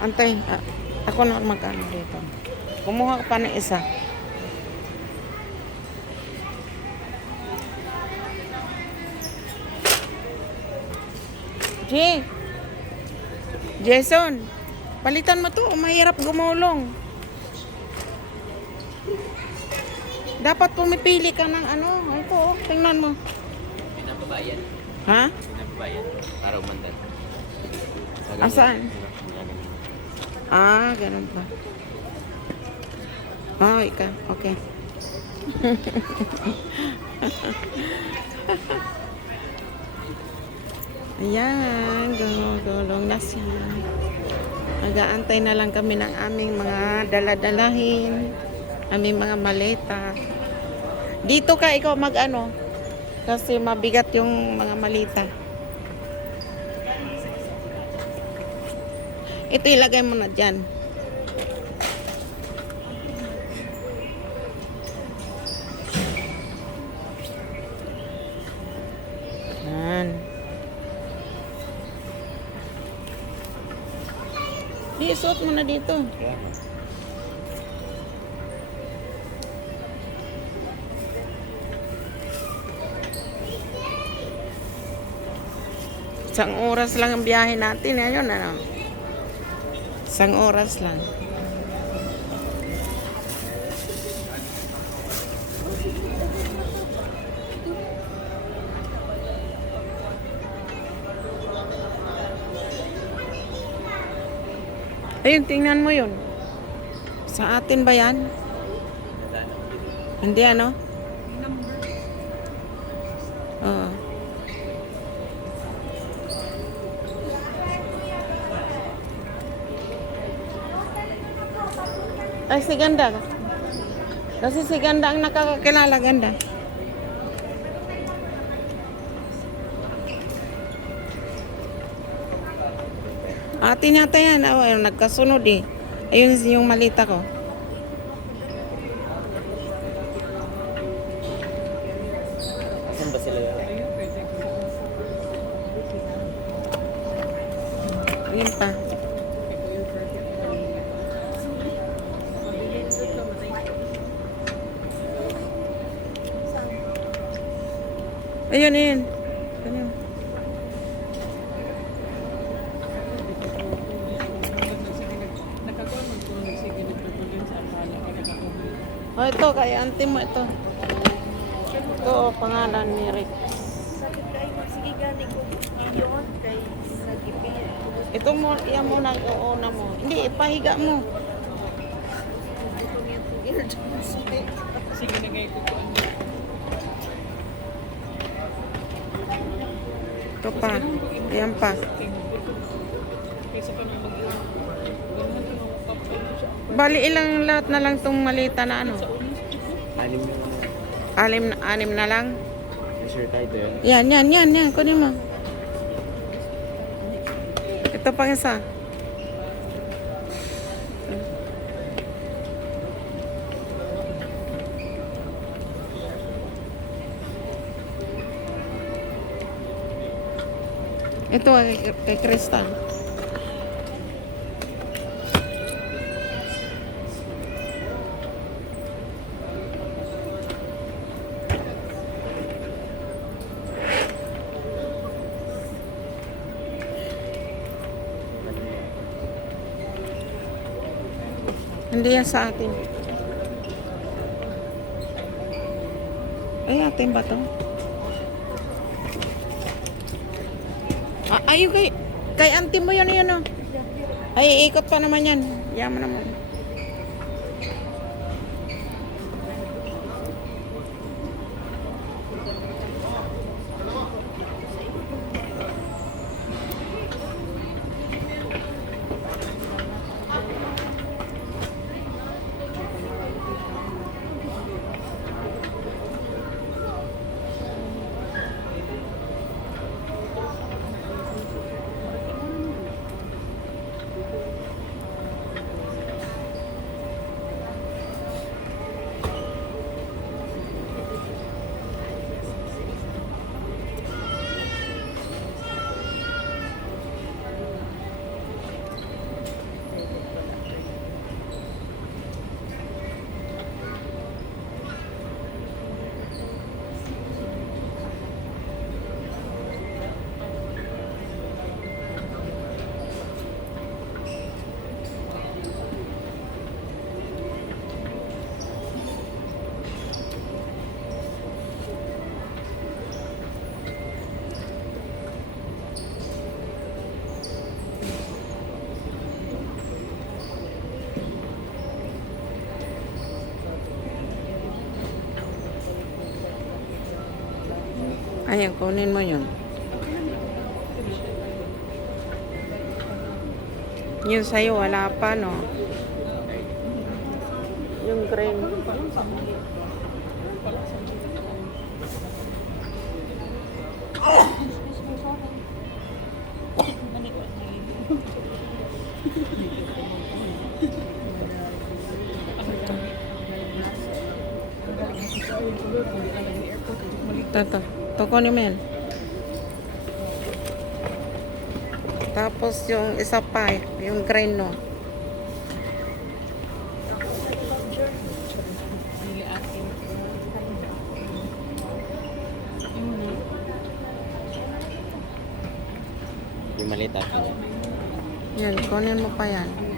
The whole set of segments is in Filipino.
Antay, a- ako na mag-ano dito. Kumuha ka pa ng isa. Jay! Jason! Palitan mo to, mahirap gumulong. Dapat pumipili ka ng ano. Ito, oh, tingnan mo. Pinababayan. Ha? Pinababayan. Para umandal. Asaan? Ah, ganun pa. Oh, ikaw. Okay. Ayan, gulong na siya. Nag-aantay na lang kami ng aming mga daladalahin, aming mga maleta. Dito ka ikaw mag-ano, kasi mabigat yung mga malita. Ito ilagay mo na dyan. Yan. Di, suot mo na dito. Isang oras lang ang biyahe natin. Ayun, ano. Isang oras lang. Ayun, tingnan mo yun. Sa atin ba yan? Hindi ano? Oo. Ay, si Ganda. Kasi si Ganda ang nakakakilala Ganda. Atin yata yan. Oh, ayun, nagkasunod eh. Ayun yung malita ko. Saan ba sila yun? Ayun pa. Ayun, ayun. Ayun. Oh, ito, kay auntie mo ito. Ito, oh, pangalan ni Rick. Sige gani ko yun kay sa gibi. Ito mo, iyan mo na uuna mo. Hindi, ipahiga mo. Sige na ngayon ko Ito pa. Ayan pa. Bali, ilang lahat na lang tong malita na ano? Anim yung Anim, anim na lang? measure tayo yun. Yan, yan, yan, yan. Kunin mo. Ito pang isa. Ito kay, kay Krista. Hindi yan sa atin. Ay, atin ba to? Ah, ayun kay, kay auntie mo yun yun oh. Ay, ikot pa naman yan. Yaman naman. Ayan, kunin mo yun. Yun sa'yo, wala pa, no? Yung green. Ito, ito. Ito, kunin mo yan. Tapos yung isa pa, yung green, no? Yung maliit. Yan, kunin mo pa yan.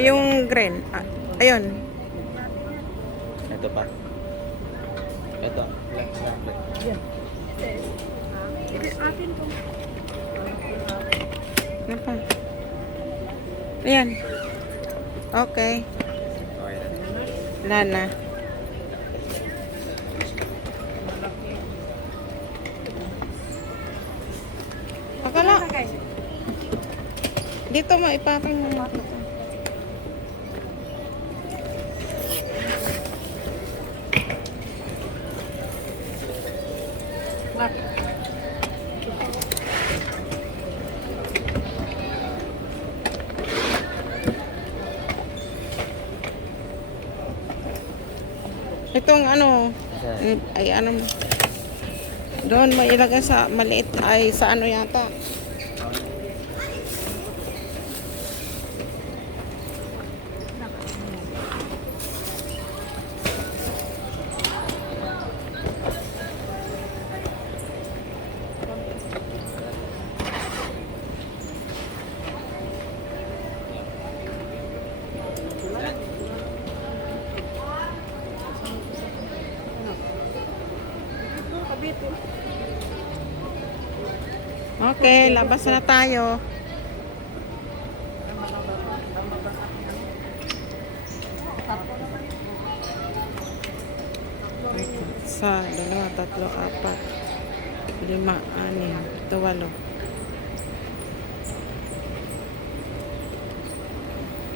Yung green. Ah, ayun. Ito pa. Ito. Black, black, black. Ano pa? Ayan. Okay. Okay na. Wala na. Akala. Dito mo, ipapang mo. Itong ano, ay ano, doon mo ilagay sa maliit, ay sa ano yata. Okay, labas na tayo. Sa dalawa, tatlo, apat, lima, anim, ito, walo.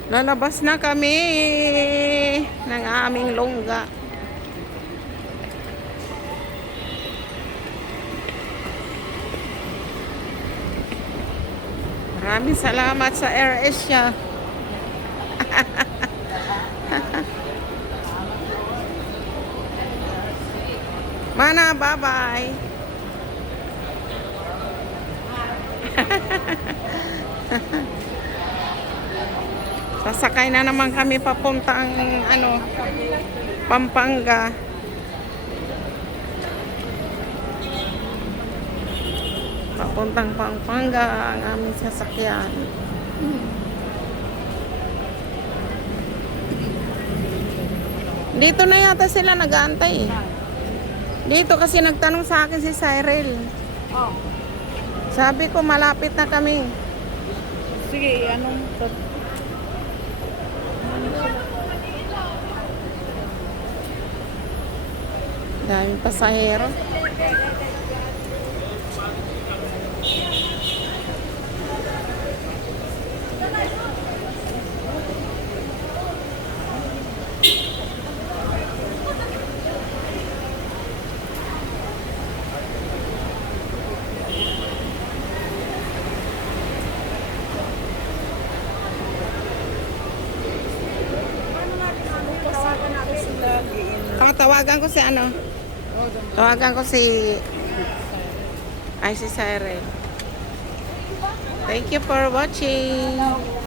Lalabas na kami ng aming longga. Maraming salamat sa AirAsia. Mana, bye-bye. Sasakay na naman kami papuntang ano, Pampanga. Papuntang Pampanga ang aming sasakyan. Dito na yata sila nag-aantay eh. Dito kasi nagtanong sa akin si Cyril. Oh. Sabi ko malapit na kami. Sige, anong... Daming pasahero. Tatawagan ko si ano? Tawagan ko si ay si Cyril. Thank you for watching.